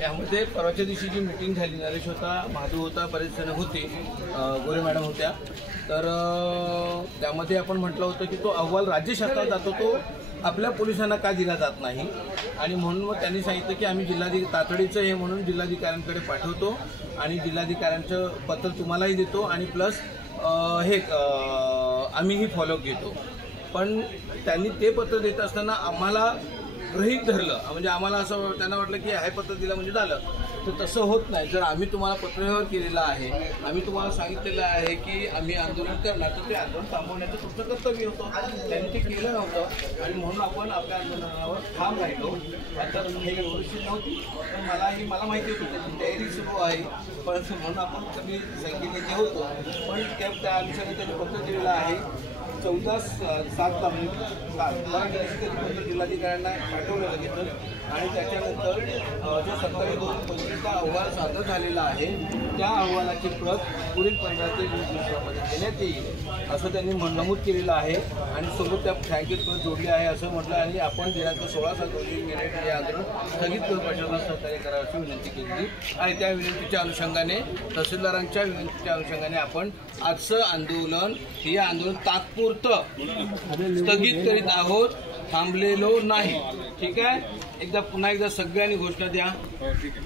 यामध्ये परवाच्या दिवशी जी मीटिंग झाली, नरेश होता, महादेव होता, बरेच जण होते, गोरे मॅडम होत्या, तर त्यामध्ये आपण म्हटलं होतं की तो अहवाल राज्य शासनात जातो, तो आपल्या पोलिसांना का दिला जात नाही, आणि म्हणून मग त्यांनी सांगितलं की आम्ही जिल्हाधिकारी तातडीचं हे म्हणून जिल्हाधिकाऱ्यांकडे पाठवतो आणि जिल्हाधिकाऱ्यांचं पत्र तुम्हालाही देतो आणि प्लस हे आम्हीही फॉलोअप घेतो. पण त्यांनी ते पत्र देत असताना आम्हाला गृहीत धरलं, म्हणजे आम्हाला असं त्यांना वाटलं की हे पत्र दिलं म्हणजे झालं, तर तसं होत नाही. जर आम्ही तुम्हाला पत्रव्यवहार केलेला आहे, आम्ही तुम्हाला सांगितलेलं आहे की आम्ही आंदोलन करणार, तर ते आंदोलन थांबवण्याचं तुमचं कर्तव्य होतं, त्यांनी ते केलं नव्हतं आणि म्हणून आपण आपल्या आंदोलनावर ठाम राहिलो. आता हे व्यवस्थित नव्हती, पण मला माहिती होतं की तयारी सुरू आहे, परंतु म्हणून आपण कमी संख्येने होतो, पण त्या अनुषंगाने त्यांनी पत्र दिलेलं आहे. 14/7 जिल्हाधिकाऱ्यांना पाठवलं गेलं आणि त्याच्यानंतर जो 27/2/25 अहवाल सादर झालेला आहे, त्या अहवालाची प्रत पुढील 15 ते 20 दिवसामध्ये देण्यात येईल असं त्यांनी नमूद केलेलं आहे आणि सोबत त्या बँकेत प्रत जोडली आहे असं म्हटलं. आणि आपण दिनांक 16/7 रोजी हे आंदोलन स्थगित करून प्रशासनाला सहकार्य करावयाची विनंती केली आणि त्या विनंतीच्या अनुषंगाने, तहसीलदारांच्या विनंतीच्या अनुषंगाने आपण आजचं आंदोलन हे आंदोलन तात्पुरतं स्थगित करीत आहोत, थांबलेलो नाही. ठीक आहे, पुन्हा एकदा सगळ्यांनी घोषणा द्या.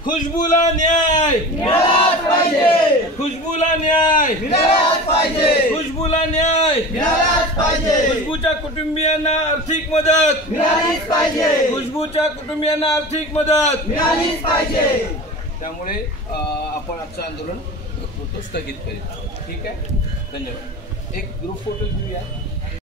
खुशबूला न्याय मिळालाच पाहिजे, खुशबूला न्याय मिळालाच पाहिजे, खुशबूला न्याय मिळालाच पाहिजे, खुशबूच्या कुटुंबियांना आर्थिक मदत मिळालीच पाहिजे, खुशबूच्या कुटुंबियांना आर्थिक मदत मिळालीच पाहिजे. त्यामुळे आपण आजचं आंदोलन स्थगित करीत आहोत. ठीक आहे, धन्यवाद. एक ग्रुप फोटो घेऊया.